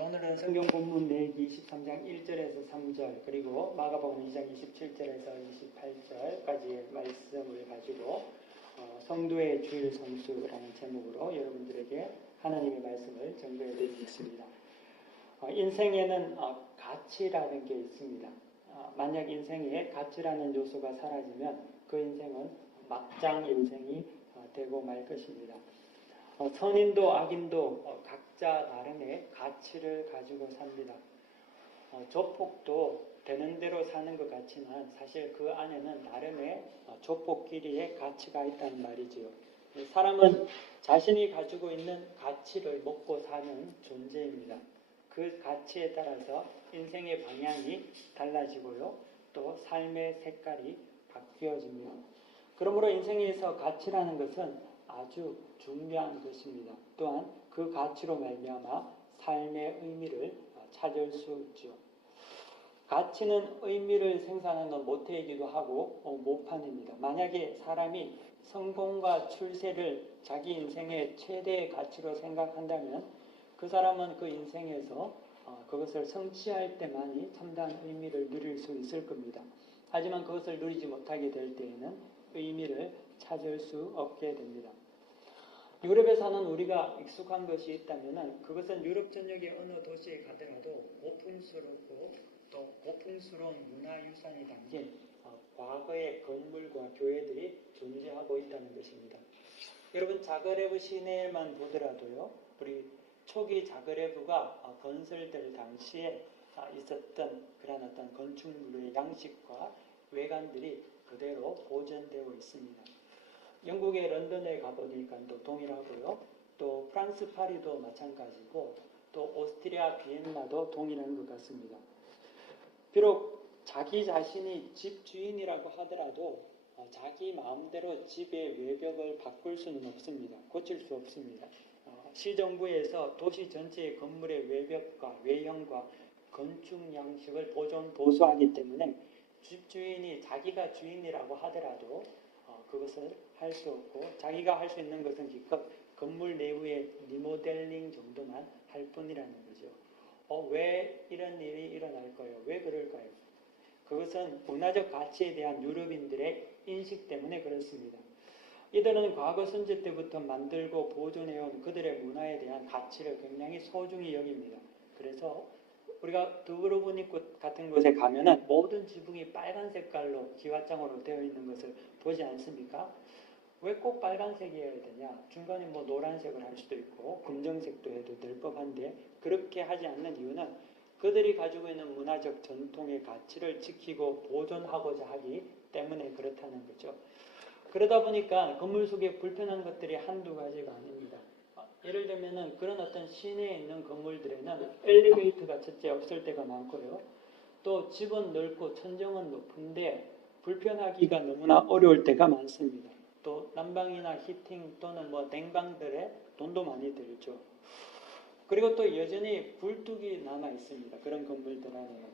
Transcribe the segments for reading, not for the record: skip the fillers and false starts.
오늘은 성경 본문 내기 23장 1절에서 3절 그리고 마가복음 2장 27절에서 28절까지의 말씀을 가지고 성도의 주일 성수라는 제목으로 여러분들에게 하나님의 말씀을 전도해 드리겠습니다. 인생에는 가치라는 게 있습니다. 만약 인생에 가치라는 요소가 사라지면 그 인생은 막장 인생이 되고 말 것입니다. 선인도 악인도 각자 나름의 가치를 가지고 삽니다. 조폭도 되는 대로 사는 것 같지만 사실 그 안에는 나름의 조폭끼리의 가치가 있다는 말이지요. 사람은 자신이 가지고 있는 가치를 먹고 사는 존재입니다. 그 가치에 따라서 인생의 방향이 달라지고요. 또 삶의 색깔이 바뀌어집니다. 그러므로 인생에서 가치라는 것은 아주 중요한 것입니다. 또한 그 가치로 말미암아 삶의 의미를 찾을 수 있죠. 가치는 의미를 생산하는 모태이기도 하고 모판입니다. 만약에 사람이 성공과 출세를 자기 인생의 최대의 가치로 생각한다면 그 사람은 그 인생에서 그것을 성취할 때만이 참다한 의미를 누릴 수 있을 겁니다. 하지만 그것을 누리지 못하게 될 때에는 의미를 찾을 수 없게 됩니다. 유럽에 사는 우리가 익숙한 것이 있다면 그것은 유럽 전역의 어느 도시에 가더라도 고풍스럽고 또 고풍스러운 문화유산이 담긴 과거의 건물과 교회들이 존재하고 있다는 것입니다. 여러분 자그레브 시내만 보더라도요. 우리 초기 자그레브가 건설될 당시에 있었던 그런 어떤 건축물의 양식과 외관들이 그대로 보존되어 있습니다. 영국의 런던에 가보니까 또 동일하고요. 또 프랑스 파리도 마찬가지고 또 오스트리아 비엔나도 동일한 것 같습니다. 비록 자기 자신이 집주인이라고 하더라도 자기 마음대로 집의 외벽을 바꿀 수는 없습니다. 고칠 수 없습니다. 시정부에서 도시 전체의 건물의 외벽과 외형과 건축 양식을 보수하기 때문에 집주인이 자기가 주인이라고 하더라도 그것을 할 수 없고 자기가 할 수 있는 것은 기껏 건물 내부의 리모델링 정도만 할 뿐이라는 거죠. 왜 이런 일이 일어날까요? 왜 그럴까요? 그것은 문화적 가치에 대한 유럽인들의 인식 때문에 그렇습니다. 이들은 과거 선조 때부터 만들고 보존해온 그들의 문화에 대한 가치를 굉장히 소중히 여깁니다. 그래서 우리가 두브로브니크 같은 곳에 가면은 모든 지붕이 빨간 색깔로 기와장으로 되어 있는 것을 보지 않습니까? 왜 꼭 빨간색이어야 되냐? 중간에 노란색을 할 수도 있고 검정색도 해도 될 법한데 그렇게 하지 않는 이유는 그들이 가지고 있는 문화적 전통의 가치를 지키고 보존하고자 하기 때문에 그렇다는 거죠. 그러다 보니까 건물 속에 불편한 것들이 한두 가지가 아닙니다. 예를 들면은 그런 어떤 시내에 있는 건물들에는 엘리베이터가 첫째 없을 때가 많고요. 또 집은 넓고 천정은 높은데 불편하기가 너무나 어려울 때가 많습니다. 또 난방이나 히팅 또는 냉방들에 돈도 많이 들죠. 그리고 또 여전히 굴뚝이 남아 있습니다. 그런 건물들 안에는.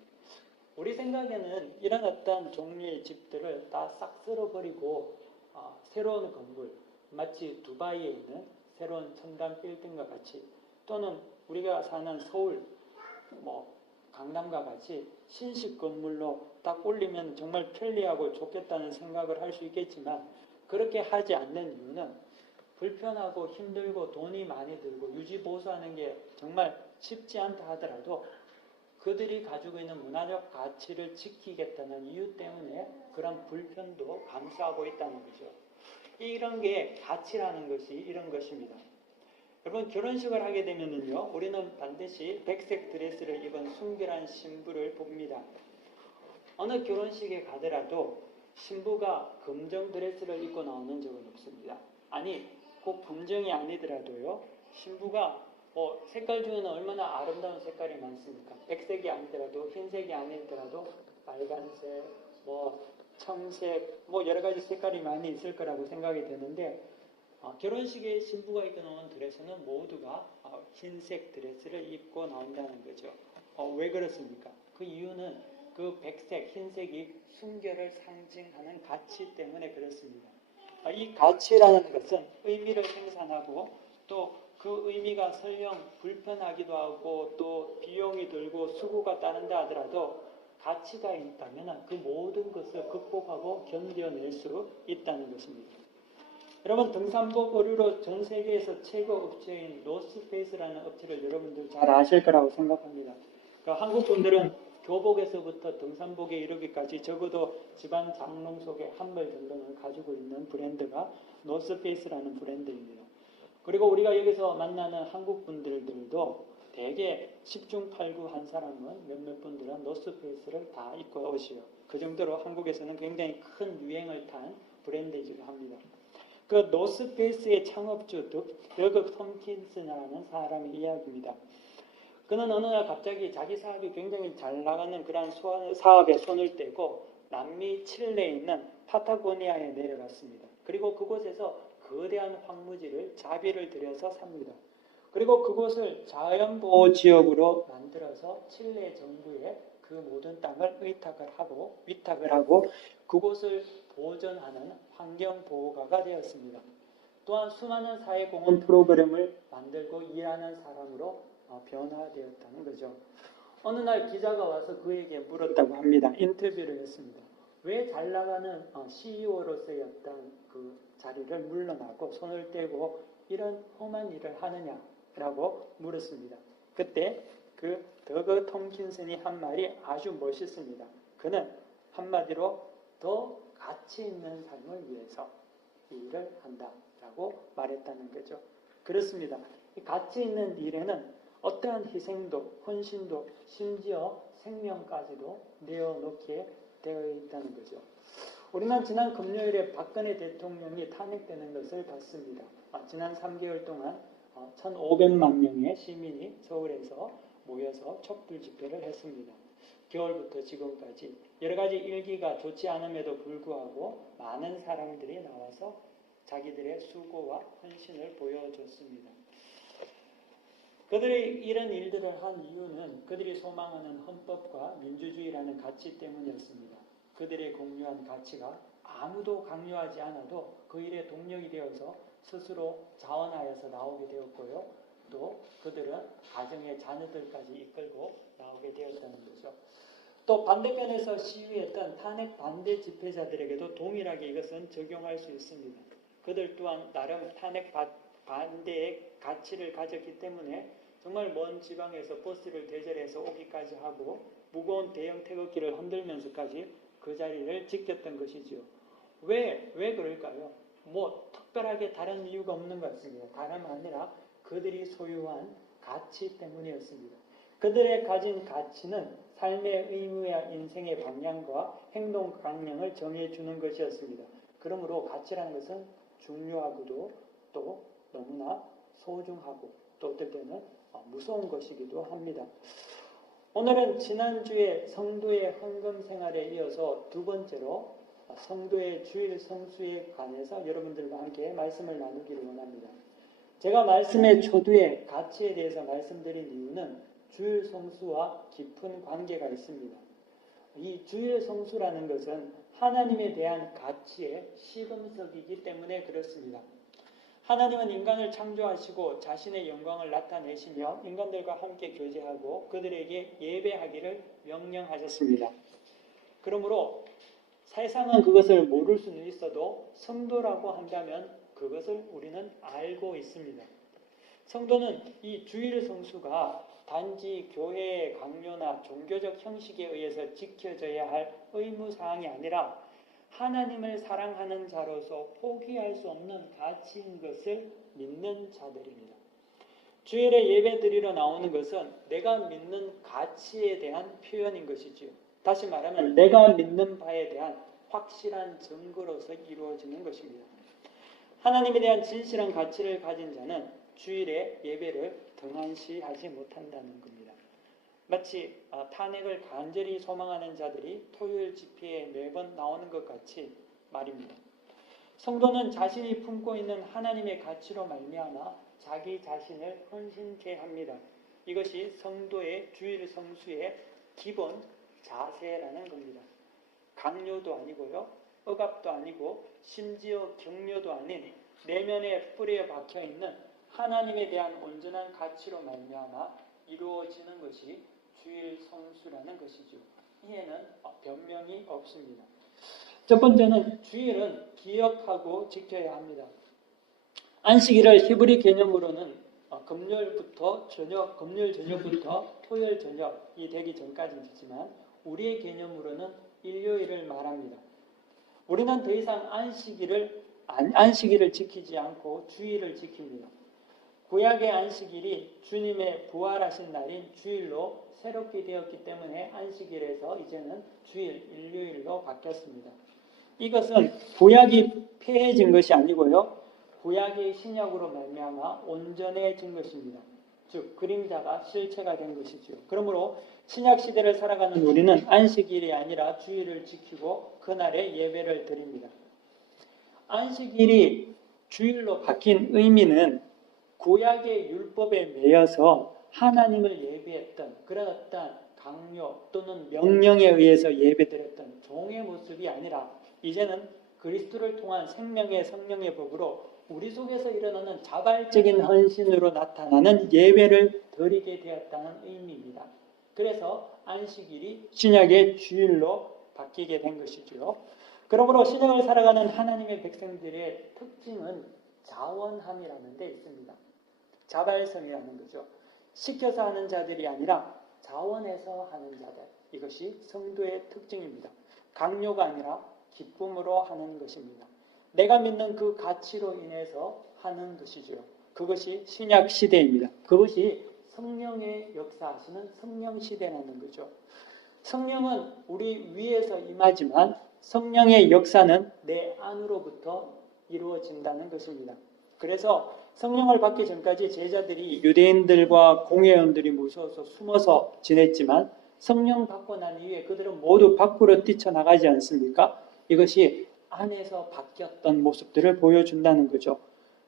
우리 생각에는 이런 어떤 종류의 집들을 다 싹 쓸어버리고 새로운 건물, 마치 두바이에 있는 새로운 첨단 빌딩과 같이 또는 우리가 사는 서울, 강남과 같이 신식 건물로 딱 올리면 정말 편리하고 좋겠다는 생각을 할 수 있겠지만 그렇게 하지 않는 이유는 불편하고 힘들고 돈이 많이 들고 유지 보수하는 게 정말 쉽지 않다 하더라도 그들이 가지고 있는 문화적 가치를 지키겠다는 이유 때문에 그런 불편도 감수하고 있다는 거죠. 이런 게 가치라는 것이 이런 것입니다. 여러분 결혼식을 하게 되면은요, 우리는 반드시 백색 드레스를 입은 순결한 신부를 봅니다. 어느 결혼식에 가더라도 신부가 검정 드레스를 입고 나오는 적은 없습니다. 아니 꼭 검정이 아니더라도요, 신부가 색깔 중에는 얼마나 아름다운 색깔이 많습니까? 백색이 아니더라도 흰색이 아니더라도 빨간색, 청색, 여러 가지 색깔이 많이 있을 거라고 생각이 되는데 결혼식에 신부가 입고 나오는 드레스는 모두가 흰색 드레스를 입고 나온다는 거죠. 왜 그렇습니까? 그 이유는 그 백색, 흰색이 순결을 상징하는 가치 때문에 그렇습니다. 이 가치라는 것은 의미를 생산하고 또 그 의미가 설령 불편하기도 하고 또 비용이 들고 수고가 따른다 하더라도 가치가 있다면 그 모든 것을 극복하고 견뎌낼 수 있다는 것입니다. 여러분, 등산복 의류로 전 세계에서 최고 업체인 노스페이스라는 업체를 여러분들 잘 아실 거라고 생각합니다. 그러니까 한국 분들은 교복에서부터 등산복에 이르기까지 적어도 집안 장롱 속에 한 벌 정도는 가지고 있는 브랜드가 노스페이스라는 브랜드입니다. 그리고 우리가 여기서 만나는 한국 분들도 대개 10중 8구 한 사람은 몇몇 분들은 노스페이스를 다 입고 오시요. 그 정도로 한국에서는 굉장히 큰 유행을 탄 브랜드이기도 합니다. 그 노스페이스의 창업주 더그 톰킨슨이라는 사람의 이야기입니다. 그는 어느 날 갑자기 자기 사업이 굉장히 잘 나가는 그런 사업에 손을 떼고 남미 칠레에 있는 파타고니아에 내려갔습니다. 그리고 그곳에서 거대한 황무지를 자비를 들여서 삽니다. 그리고 그곳을 자연보호지역으로 만들어서 칠레 정부에 그 모든 땅을 위탁을 하고 그곳을 보존하는 환경보호가가 되었습니다. 또한 수많은 사회공헌 프로그램을 만들고 일하는 사람으로 변화되었다는 거죠. 어느 날 기자가 와서 그에게 물었다고 합니다. 인터뷰를 했습니다. 왜 잘 나가는 CEO로서의 어떤 그 자리를 물러나고 손을 떼고 이런 험한 일을 하느냐라고 물었습니다. 그때 그 더그 톰킨슨이 한 말이 아주 멋있습니다. 그는 한마디로 더 가치 있는 삶을 위해서 이 일을 한다라고 말했다는 거죠. 그렇습니다. 이 가치 있는 일에는 어떠한 희생도 헌신도 심지어 생명까지도 내어놓게 되어 있다는 거죠. 우리는 지난 금요일에 박근혜 대통령이 탄핵되는 것을 봤습니다. 지난 3개월 동안 1,500만 명의 시민이 서울에서 모여서 촛불 집회를 했습니다. 겨울부터 지금까지 여러 가지 일기가 좋지 않음에도 불구하고 많은 사람들이 나와서 자기들의 수고와 헌신을 보여줬습니다. 그들이 이런 일들을 한 이유는 그들이 소망하는 헌법과 민주주의라는 가치 때문이었습니다. 그들의 공유한 가치가 아무도 강요하지 않아도 그 일에 동력이 되어서 스스로 자원하여서 나오게 되었고요. 또 그들은 가정의 자녀들까지 이끌고 나오게 되었다는 거죠. 또 반대편에서 시위했던 탄핵 반대 집회자들에게도 동일하게 이것은 적용할 수 있습니다. 그들 또한 나름 탄핵 반대의 가치를 가졌기 때문에 정말 먼 지방에서 버스를 대절해서 오기까지 하고 무거운 대형 태극기를 흔들면서까지 그 자리를 지켰던 것이죠. 왜 그럴까요? 특별하게 다른 이유가 없는 것 같습니다. 다름 아니라 그들이 소유한 가치 때문이었습니다. 그들의 가진 가치는 삶의 의무와 인생의 방향과 행동 강령을 정해주는 것이었습니다. 그러므로 가치라는 것은 중요하고도 또 너무나 소중하고 또 어떨 때는 무서운 것이기도 합니다. 오늘은 지난주에 성도의 헌금 생활에 이어서 두 번째로 성도의 주일 성수에 관해서 여러분들과 함께 말씀을 나누기를 원합니다. 제가 말씀의 초두에 가치에 대해서 말씀드린 이유는 주일 성수와 깊은 관계가 있습니다. 이 주일 성수라는 것은 하나님에 대한 가치의 시금석이기 때문에 그렇습니다. 하나님은 인간을 창조하시고 자신의 영광을 나타내시며 인간들과 함께 교제하고 그들에게 예배하기를 명령하셨습니다. 그러므로 세상은 그것을 모를 수는 있어도 성도라고 한다면 그것을 우리는 알고 있습니다. 성도는 이 주일 성수가 단지 교회의 강요나 종교적 형식에 의해서 지켜져야 할 의무사항이 아니라 하나님을 사랑하는 자로서 포기할 수 없는 가치인 것을 믿는 자들입니다. 주일에 예배 드리러 나오는 것은 내가 믿는 가치에 대한 표현인 것이지요. 다시 말하면 내가 믿는 바에 대한 확실한 증거로서 이루어지는 것입니다. 하나님에 대한 진실한 가치를 가진 자는 주일에 예배를 등한시하지 못한다는 겁니다. 마치 탄핵을 간절히 소망하는 자들이 토요일 집회에 매번 나오는 것 같이 말입니다. 성도는 자신이 품고 있는 하나님의 가치로 말미암아 자기 자신을 헌신케 합니다. 이것이 성도의 주일 성수의 기본 자세라는 겁니다. 강요도 아니고요, 억압도 아니고 심지어 격려도 아닌 내면에 뿌리에 박혀있는 하나님에 대한 온전한 가치로 말미암아 이루어지는 것이 주일 성수라는 것이죠. 이에는 변명이 없습니다. 첫 번째는 주일은 기억하고 지켜야 합니다. 안식일을 히브리 개념으로는 금요일 저녁부터 토요일 저녁이 되기 전까지지만 우리의 개념으로는 일요일을 말합니다. 우리는 더 이상 안식일을 지키지 않고 주일을 지킵니다. 구약의 안식일이 주님의 부활하신 날인 주일로 새롭게 되었기 때문에 안식일에서 이제는 주일, 일요일로 바뀌었습니다. 이것은 구약이 폐해진 것이 아니고요. 구약의 신약으로 말미암아 온전해진 것입니다. 즉 그림자가 실체가 된 것이죠. 그러므로 신약 시대를 살아가는 우리는 안식일이 아니라 주일을 지키고 그날에 예배를 드립니다. 안식일이 주일로 바뀐 의미는 구약의 율법에 매여서 하나님을 예배했던 그런 어떤 강요 또는 명령에 의해서 예배드렸던 종의 모습이 아니라 이제는 그리스도를 통한 생명의 성령의 법으로 우리 속에서 일어나는 자발적인 헌신으로 나타나는 예배를 드리게 되었다는 의미입니다. 그래서 안식일이 신약의 주일로 바뀌게 된 것이죠. 그러므로 신약을 살아가는 하나님의 백성들의 특징은 자원함이라는 데 있습니다. 자발성이라는 거죠. 시켜서 하는 자들이 아니라 자원해서 하는 자들. 이것이 성도의 특징입니다. 강요가 아니라 기쁨으로 하는 것입니다. 내가 믿는 그 가치로 인해서 하는 것이죠. 그것이 신약 시대입니다. 그것이 성령의 역사하시는 성령 시대라는 거죠. 성령은 우리 위에서 임하지만 성령의 역사는 내 안으로부터 이루어진다는 것입니다. 그래서 성령을 받기 전까지 제자들이 유대인들과 공회원들이 무서워서 숨어서 지냈지만 성령 받고 난 이후에 그들은 모두 밖으로 뛰쳐나가지 않습니까? 이것이 안에서 바뀌었던 모습들을 보여준다는 거죠.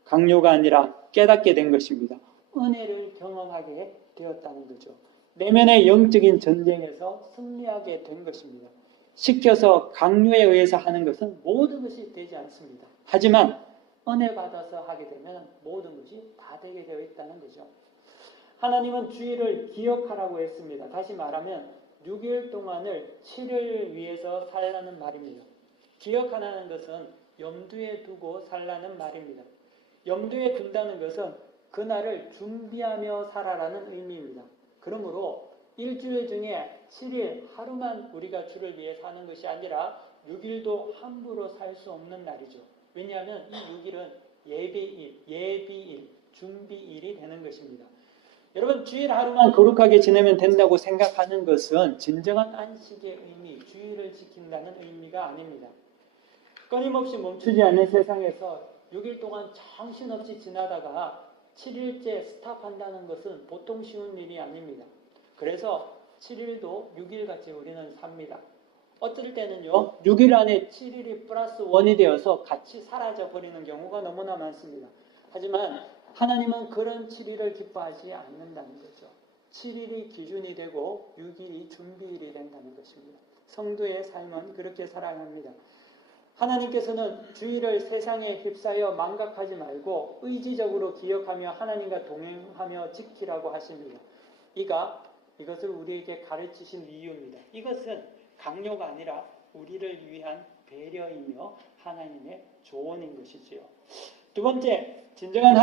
강요가 아니라 깨닫게 된 것입니다. 은혜를 경험하게 되었다는 거죠. 내면의 영적인 전쟁에서 승리하게 된 것입니다. 시켜서 강요에 의해서 하는 것은 모든 것이 되지 않습니다. 하지만 은혜 받아서 하게 되면 모든 것이 다 되게 되어 있다는 거죠. 하나님은 주일을 기억하라고 했습니다. 다시 말하면 6일 동안을 7일 위해서 살라는 말입니다. 기억하라는 것은 염두에 두고 살라는 말입니다. 염두에 둔다는 것은 그날을 준비하며 살아라는 의미입니다. 그러므로 일주일 중에 7일 하루만 우리가 주를 위해 사는 것이 아니라 6일도 함부로 살 수 없는 날이죠. 왜냐하면 이 6일은 예비일, 준비일이 되는 것입니다. 여러분 주일 하루만 거룩하게 지내면 된다고 생각하는 것은 진정한 안식의 의미, 주일을 지킨다는 의미가 아닙니다. 끊임없이 멈추지 않는 세상에서 6일 동안 정신없이 지나다가 7일째 스탑한다는 것은 보통 쉬운 일이 아닙니다. 그래서 7일도 6일같이 우리는 삽니다. 어떨 때는요 6일 안에 7일이 플러스 1이 되어서 같이 사라져버리는 경우가 너무나 많습니다. 하지만 하나님은 그런 7일을 기뻐하지 않는다는 거죠. 7일이 기준이 되고 6일이 준비일이 된다는 것입니다. 성도의 삶은 그렇게 살아야 합니다. 하나님께서는 주일을 세상에 휩싸여 망각하지 말고 의지적으로 기억하며 하나님과 동행하며 지키라고 하십니다. 이것을 우리에게 가르치신 이유입니다. 이것은 강요가 아니라 우리를 위한 배려이며 하나님의 조언인 것이지요. 두 번째, 진정한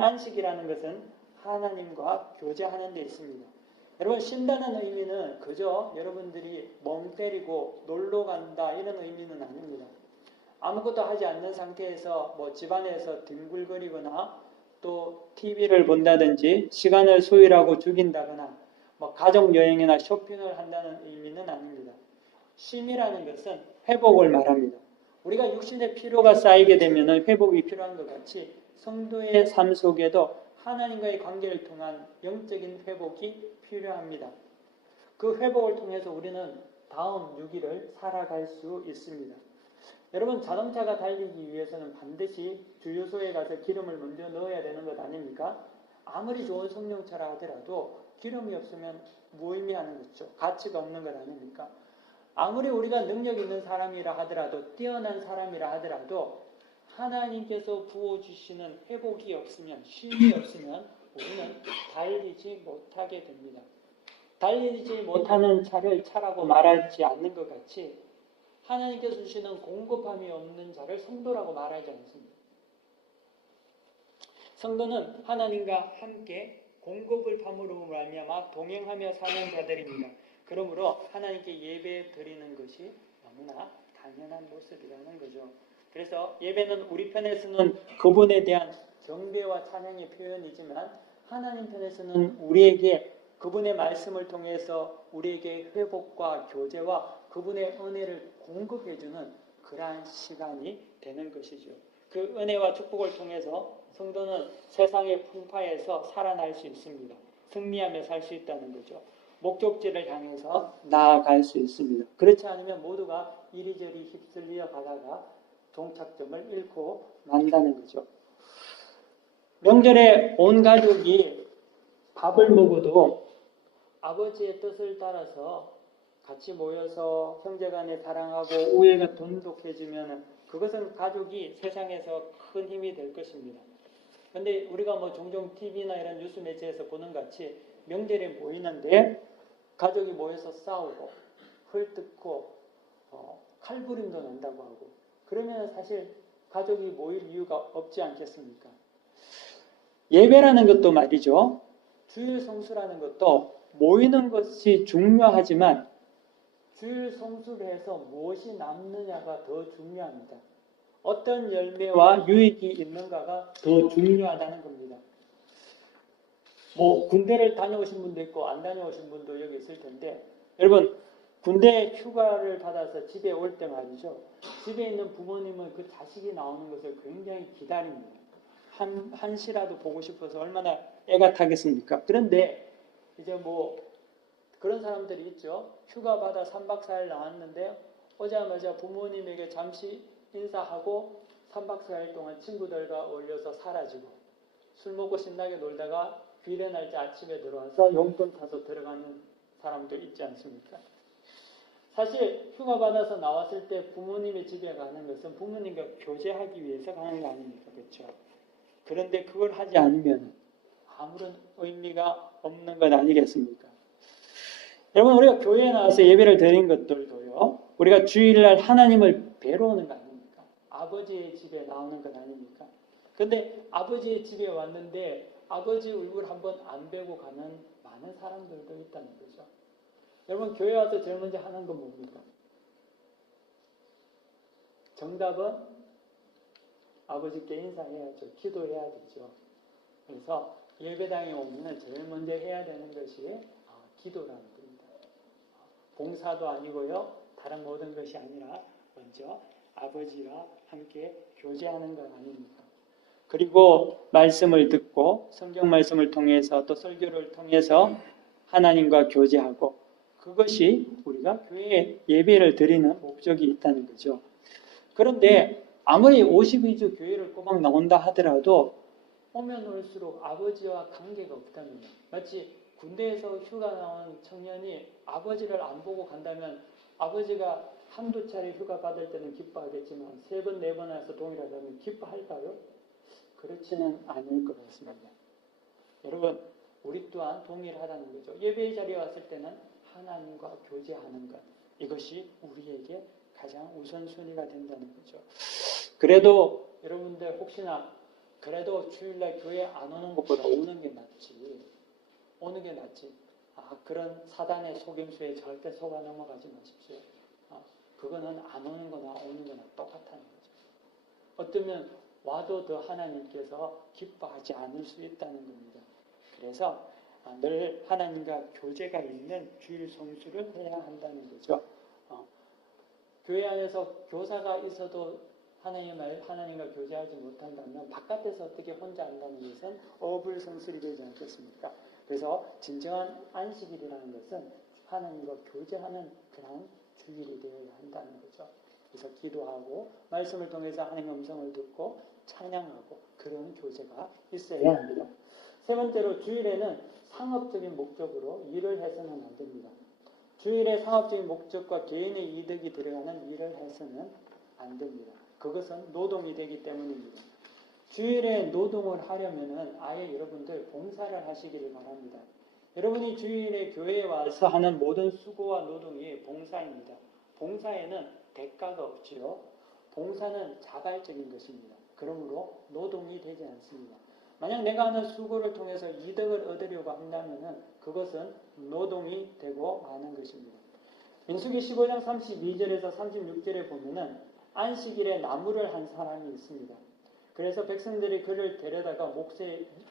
안식이라는 것은 하나님과 교제하는 데 있습니다. 여러분 쉰다는 의미는 그저 여러분들이 멍 때리고 놀러 간다 이런 의미는 아닙니다. 아무것도 하지 않는 상태에서 집안에서 뒹굴거리거나 또 TV를 본다든지 시간을 소일하고 죽인다거나 가족여행이나 쇼핑을 한다는 의미는 아닙니다. 쉼이라는 것은 회복을 말합니다. 우리가 육신의 피로가 쌓이게 되면 회복이 필요한 것 같이 성도의 삶 속에도 하나님과의 관계를 통한 영적인 회복이 필요합니다. 그 회복을 통해서 우리는 다음 6일을 살아갈 수 있습니다. 여러분 자동차가 달리기 위해서는 반드시 주유소에 가서 기름을 먼저 넣어야 되는 것 아닙니까? 아무리 좋은 성령차라 하더라도 기름이 없으면 무의미하는 거죠. 가치가 없는 것 아닙니까? 아무리 우리가 능력 있는 사람이라 하더라도 뛰어난 사람이라 하더라도 하나님께서 부어주시는 회복이 없으면, 쉼이 없으면 우리는 달리지 못하게 됩니다. 달리지 못하는 차를 차라고 말하지 않는 것 같이 하나님께서 주시는 공급함이 없는 자를 성도라고 말하지 않습니다. 성도는 하나님과 함께 공급을 함으로 말미암아 동행하며 사는 자들입니다. 그러므로 하나님께 예배 드리는 것이 너무나 당연한 모습이라는 거죠. 그래서 예배는 우리 편에서는 그분에 대한 경배와 찬양의 표현이지만 하나님 편에서는 우리에게 그분의 말씀을 통해서 우리에게 회복과 교제와 그분의 은혜를 공급해주는 그러한 시간이 되는 것이죠. 그 은혜와 축복을 통해서 성도는 세상의 풍파에서 살아날 수 있습니다. 승리하며 살 수 있다는 거죠. 목적지를 향해서 나아갈 수 있습니다. 그렇지 않으면 모두가 이리저리 휩쓸려 가다가 종착점을 잃고 만다는 거죠. 명절에 온 가족이 밥을 먹어도 아버지의 뜻을 따라서 같이 모여서 형제간에 사랑하고 우애가 돈독해지면 그것은 가족이 세상에서 큰 힘이 될 것입니다. 그런데 우리가 종종 TV나 이런 뉴스 매체에서 보는 같이 명절에 모이는데 가족이 모여서 싸우고 헐뜯고 칼부림도 난다고 하고 그러면 사실 가족이 모일 이유가 없지 않겠습니까? 예배라는 것도 말이죠. 주일 성수라는 것도 모이는 것이 중요하지만 주일 성수를 해서 무엇이 남느냐가 더 중요합니다. 어떤 열매와 유익이 있는가가 더 중요하다는 겁니다. 군대를 다녀오신 분도 있고 안 다녀오신 분도 여기 있을 텐데 여러분 군대 휴가를 받아서 집에 올 때 말이죠. 집에 있는 부모님은 그 자식이 나오는 것을 굉장히 기다립니다. 한시라도 보고 싶어서 얼마나 애가 타겠습니까? 그런데 이제 그런 사람들이 있죠. 휴가 받아 3박 4일 나왔는데 오자마자 부모님에게 잠시 인사하고 3박 4일 동안 친구들과 어울려서 사라지고 술 먹고 신나게 놀다가 귀래 날짜 아침에 들어와서 용돈 타서 들어가는 사람들 있지 않습니까? 사실 휴가 받아서 나왔을 때 부모님의 집에 가는 것은 부모님과 교제하기 위해서 가는 거 아닙니까? 그렇죠? 그런데 그걸 하지 않으면 아무런 의미가 없는 것 아니겠습니까? 여러분 우리가 교회에 나와서 예배를 드리는 것들도요. 우리가 주일날 하나님을 뵈러 오는 거 아닙니까? 아버지의 집에 나오는 것 아닙니까? 근데 아버지의 집에 왔는데 아버지 얼굴 한번 안 뵈고 가는 많은 사람들도 있다는 거죠. 여러분 교회 와서 제일 먼저 하는 건 뭡니까? 정답은 아버지께 인사해야죠. 기도해야 되죠. 그래서 예배당에 오면 제일 먼저 해야 되는 것이 기도라는 겁니다. 봉사도 아니고요. 다른 모든 것이 아니라 먼저 아버지와 함께 교제하는 것 아닙니까? 그리고 말씀을 듣고 성경 말씀을 통해서 또 설교를 통해서 하나님과 교제하고 그것이 우리가 교회에 예배를 드리는 목적이 있다는 거죠. 그런데 아무리 52주 교회를 꼬박 나온다 하더라도 오면 올수록 아버지와 관계가 없답니다. 마치 군대에서 휴가 나온 청년이 아버지를 안 보고 간다면 아버지가 한두 차례 휴가 받을 때는 기뻐하겠지만 3번, 4번 해서 동일하다면 기뻐할까요? 그렇지는 않을 것 같습니다. 여러분, 우리 또한 동일하다는 거죠. 예배의 자리에 왔을 때는 하나님과 교제하는 것, 이것이 우리에게 가장 우선순위가 된다는 거죠. 그래도 여러분들 혹시나 그래도 주일날 교회 안 오는 것보다 오는 게 낫지. 오는 게 낫지. 그런 사단의 속임수에 절대 속아 넘어가지 마십시오. 그거는 안 오는 거나 오는 거나 똑같다는 거죠. 어쩌면 와도 더 하나님께서 기뻐하지 않을 수 있다는 겁니다. 그래서 늘 하나님과 교제가 있는 주일 성수를 해야 한다는 거죠. 교회 안에서 교사가 있어도 하나님과 교제하지 못한다면 바깥에서 어떻게 혼자 한다는 것은 어불성설이 되지 않겠습니까? 그래서 진정한 안식일이라는 것은 하나님과 교제하는 그런 주일이 되어야 한다는 거죠. 그래서 기도하고 말씀을 통해서 하나님의 음성을 듣고 찬양하고 그런 교제가 있어야 합니다. 세 번째로 주일에는 상업적인 목적으로 일을 해서는 안 됩니다. 주일에 상업적인 목적과 개인의 이득이 들어가는 일을 해서는 안 됩니다. 그것은 노동이 되기 때문입니다. 주일에 노동을 하려면은 아예 여러분들 봉사를 하시기를 바랍니다. 여러분이 주일에 교회에 와서 하는 모든 수고와 노동이 봉사입니다. 봉사에는 대가가 없지요. 봉사는 자발적인 것입니다. 그러므로 노동이 되지 않습니다. 만약 내가 하는 수고를 통해서 이득을 얻으려고 한다면 그것은 노동이 되고 마는 것입니다. 민수기 15장 32절에서 36절에 보면은 안식일에 나무를 한 사람이 있습니다. 그래서 백성들이 그를 데려다가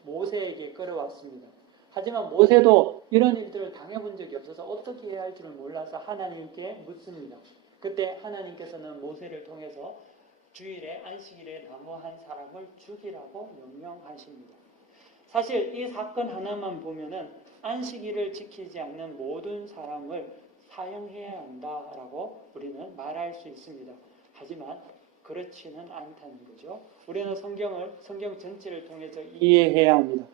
모세에게 끌어왔습니다. 하지만 모세도 이런 일들을 당해본 적이 없어서 어떻게 해야 할지를 몰라서 하나님께 묻습니다. 그때 하나님께서는 모세를 통해서 주일에 안식일에 나무 한 사람을 죽이라고 명령하십니다. 사실 이 사건 하나만 보면은 안식일을 지키지 않는 모든 사람을 사형해야 한다라고 우리는 말할 수 있습니다. 하지만 그렇지는 않다는 거죠. 우리는 성경 전체를 통해서 이해해야 합니다.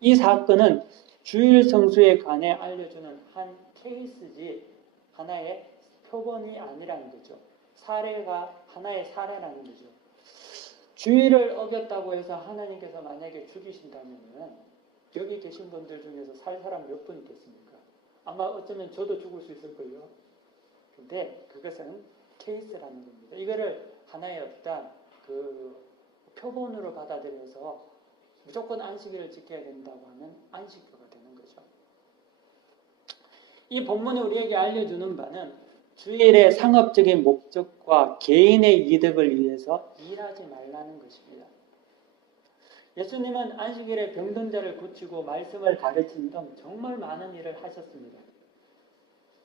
이 사건은 주일 성수에 관해 알려주는 한 케이스지 하나의 표본이 아니라는 거죠. 사례가 하나의 사례라는 거죠. 주일을 어겼다고 해서 하나님께서 만약에 죽이신다면 여기 계신 분들 중에서 살 사람 몇 분 있겠습니까? 아마 어쩌면 저도 죽을 수 있을 거예요. 근데 그것은 케이스라는 겁니다. 이거를 하나의 어떤 표본으로 받아들여서 무조건 안식일을 지켜야 된다고 하면 안식교가 되는 거죠. 이 본문이 우리에게 알려주는 바는 주일의 상업적인 목적과 개인의 이득을 위해서 일하지 말라는 것입니다. 예수님은 안식일에 병든 자를 고치고 말씀을 가르친 등 정말 많은 일을 하셨습니다.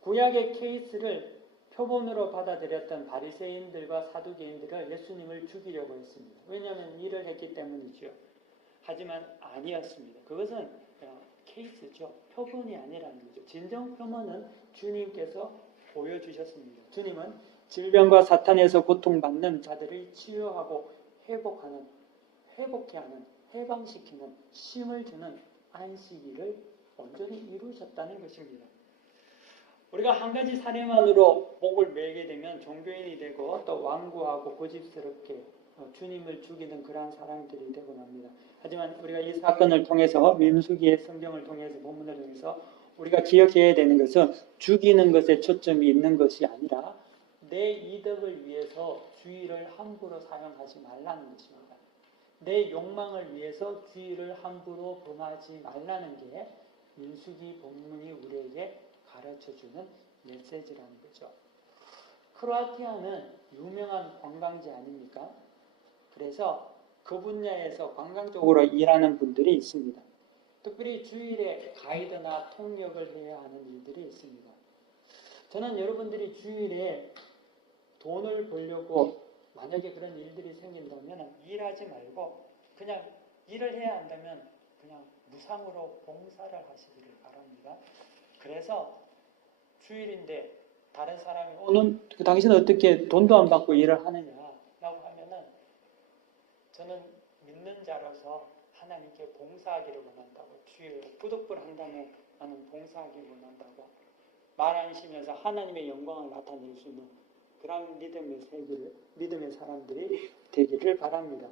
구약의 케이스를 표본으로 받아들였던 바리새인들과 사두개인들은 예수님을 죽이려고 했습니다. 왜냐하면 일을 했기 때문이죠. 하지만 아니었습니다. 그것은 케이스죠. 표본이 아니라는 거죠. 진정 표본은 주님께서 보여주셨습니다. 주님은 질병과 사탄에서 고통받는 자들을 치유하고 회복케 하는, 해방시키는, 쉼을 주는 안식일을 온전히 이루셨다는 것입니다. 우리가 한 가지 사례만으로 복을 매게 되면 종교인이 되고 또 완고하고 고집스럽게 주님을 죽이는 그러한 사람들이 되고 납니다. 하지만 우리가 이 사건을 통해서 민수기의 성경을 통해서 본문을 통해서 우리가 기억해야 되는 것은 죽이는 것에 초점이 있는 것이 아니라 내 이득을 위해서 주일을 함부로 사용하지 말라는 것입니다. 내 욕망을 위해서 주일을 함부로 범하지 말라는 게 민수기 본문이 우리에게 가르쳐주는 메시지라는 거죠. 크로아티아는 유명한 관광지 아닙니까? 그래서 그 분야에서 관광적으로 일하는 분들이 있습니다. 특별히 주일에 가이드나 통역을 해야 하는 일들이 있습니다. 저는 여러분들이 주일에 돈을 벌려고 만약에 그런 일들이 생긴다면 일하지 말고 그냥 일을 해야 한다면 그냥 무상으로 봉사를 하시기를 바랍니다. 그래서 주일인데 다른 사람이 오늘 당신은 어떻게 돈도 안 받고 일을 하느냐라고 하면은 저는 믿는 자로서 하나님께 봉사하기를 원한다고, 주일 부득불 한다면 나는 봉사하기 원한다고 말하시면서 하나님의 영광을 나타낼 수 있는 그런 믿음의 사람들이 되기를 바랍니다.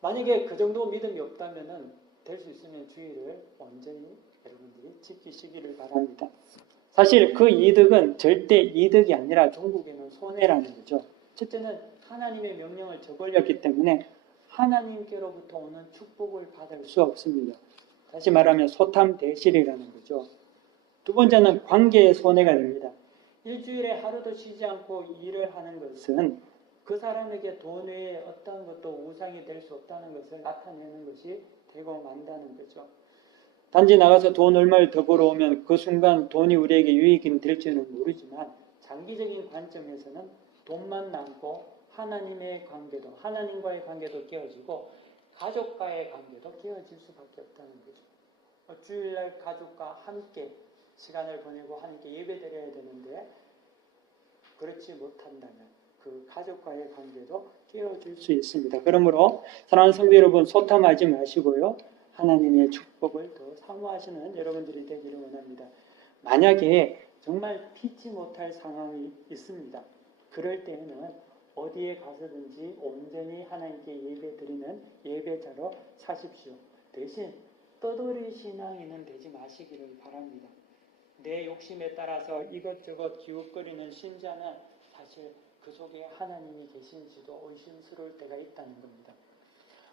만약에 그 정도 믿음이 없다면은 될 수 있으면 주일을 온전히 여러분들이 지키시기를 바랍니다. 사실 그 이득은 절대 이득이 아니라 종국에는 손해라는 거죠. 첫째는 하나님의 명령을 저버렸기 때문에 하나님께로부터 오는 축복을 받을 수 없습니다. 다시 말하면 소탐대실이라는 거죠. 두 번째는 관계의 손해가 됩니다. 일주일에 하루도 쉬지 않고 일을 하는 것은 그 사람에게 돈 외에 어떤 것도 우상이 될 수 없다는 것을 나타내는 것이 되고 만다는 거죠. 단지 나가서 돈 얼마를 더 벌어오면 그 순간 돈이 우리에게 유익이 될지는 모르지만 장기적인 관점에서는 돈만 남고 하나님과의 관계도 깨어지고 가족과의 관계도 깨어질 수밖에 없다는 거죠. 주일날 가족과 함께 시간을 보내고 함께 예배드려야 되는데 그렇지 못한다면 그 가족과의 관계도 깨어질 수 있습니다. 그러므로 사랑하는 성도 여러분, 소탐하지 마시고요. 하나님의 축복을 더 사모하시는 여러분들이 되기를 원합니다. 만약에 정말 피치 못할 상황이 있습니다. 그럴 때에는 어디에 가서든지 온전히 하나님께 예배드리는 예배자로 사십시오. 대신 떠돌이 신앙인은 되지 마시기를 바랍니다. 내 욕심에 따라서 이것저것 기웃거리는 신자는 사실 그 속에 하나님이 계신지도 의심스러울 때가 있다는 겁니다.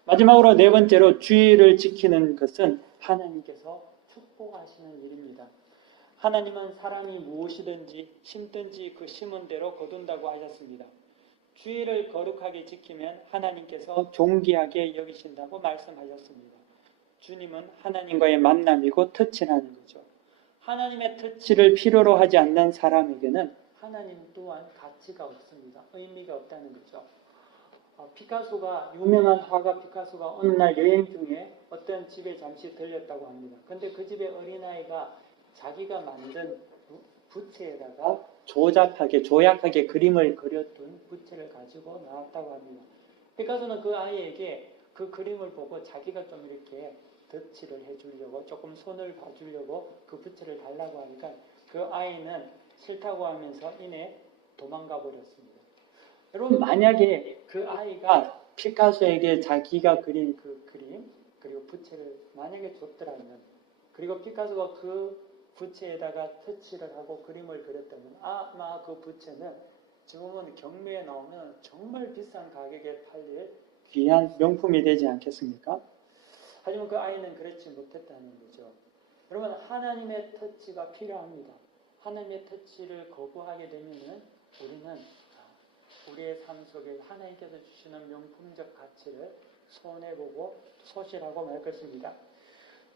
마지막으로 네 번째로 주의를 지키는 것은 하나님께서 축복하시는 일입니다. 하나님은 사람이 무엇이든지 심든지 그 심은 대로 거둔다고 하셨습니다. 주의를 거룩하게 지키면 하나님께서 존귀하게 여기신다고 말씀하셨습니다. 주님은 하나님과의 만남이고 터치라는 거죠. 하나님의 터치를 필요로 하지 않는 사람에게는 하나님 또한 가치가 없습니다. 의미가 없다는 거죠. 피카소가 유명한 화가 피카소가 어느 날 여행 중에 어떤 집에 잠시 들렸다고 합니다. 그런데 그 집에 어린아이가 자기가 만든 부채에다가 조약하게 그림을 그렸던 부채를 가지고 나왔다고 합니다. 피카소는 그 아이에게 그 그림을 보고 자기가 좀 이렇게 덧칠을 해주려고 조금 손을 봐주려고 그 부채를 달라고 하니까 그 아이는 싫다고 하면서 이내 도망가 버렸습니다. 여러분, 만약에 그 아이가 피카소에게 자기가 그린 그 그림 그리고 부채를 만약에 줬더라면, 그리고 피카소가 그 부채에다가 터치를 하고 그림을 그렸다면 아마 그 부채는 지금은 경매에 나오면 정말 비싼 가격에 팔릴 귀한 명품이 되지 않겠습니까? 하지만 그 아이는 그렇지 못했다는 거죠. 여러분, 하나님의 터치가 필요합니다. 하나님의 터치를 거부하게 되면은 우리는 우리의 삶 속에 하나님께서 주시는 명품적 가치를 손해보고 소실하고 말 것입니다.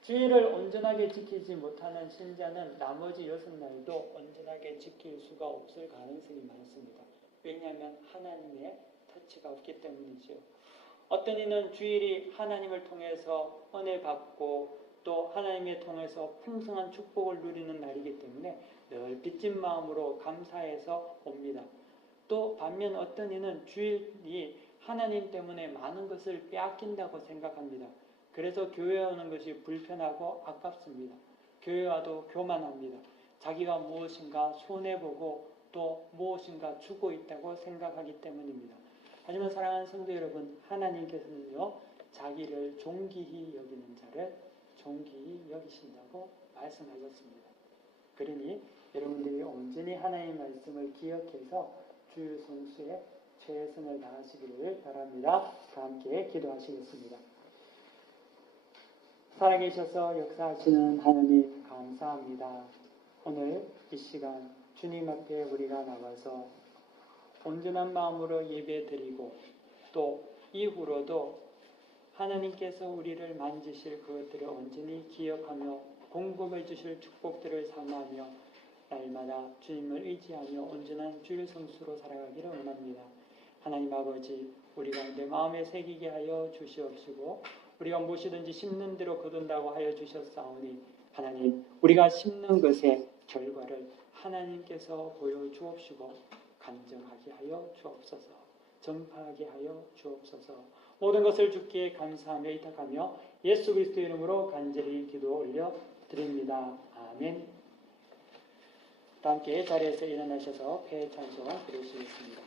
주의를 온전하게 지키지 못하는 신자는 나머지 6날도 온전하게 지킬 수가 없을 가능성이 많습니다. 왜냐하면 하나님의 터치가 없기 때문이죠. 어떤 이는 주일이 하나님을 통해서 은혜 받고 또 하나님을 통해서 풍성한 축복을 누리는 날이기 때문에 늘 빚진 마음으로 감사해서 옵니다. 또 반면 어떤 이는 주일이 하나님 때문에 많은 것을 빼앗긴다고 생각합니다. 그래서 교회에 오는 것이 불편하고 아깝습니다. 교회 와도 교만합니다. 자기가 무엇인가 손해보고 또 무엇인가 주고 있다고 생각하기 때문입니다. 하지만 사랑하는 성도 여러분, 하나님께서는요, 자기를 존귀히 여기는 자를 존귀히 여기신다고 말씀하셨습니다. 그러니 여러분들이 온전히 하나님의 말씀을 기억해서 주일 성수에 최선을 다하시기를 바랍니다. 다 함께 기도하시겠습니다. 살아계셔서 역사하시는 하나님 감사합니다. 오늘 이 시간 주님 앞에 우리가 나와서 온전한 마음으로 예배드리고 또 이후로도 하나님께서 우리를 만지실 그것들을 온전히 기억하며 공급해 주실 축복들을 삼하며 날마다 주님을 의지하며 온전한 주일 성수로 살아가기를 원합니다. 하나님 아버지, 우리가 내 마음에 새기게 하여 주시옵시고 우리가 무엇이든지 심는 대로 거둔다고 하여 주셨사오니 하나님, 우리가 심는 것의 결과를 하나님께서 보여주옵시고 간증하게 하여 주옵소서, 전파하게 하여 주옵소서. 모든 것을 주께 감사하며 의탁하며 예수 그리스도의 이름으로 간절히 기도 올려 드립니다. 아멘. 다 함께 자리에서 일어나셔서 폐 찬송 드리시겠습니다.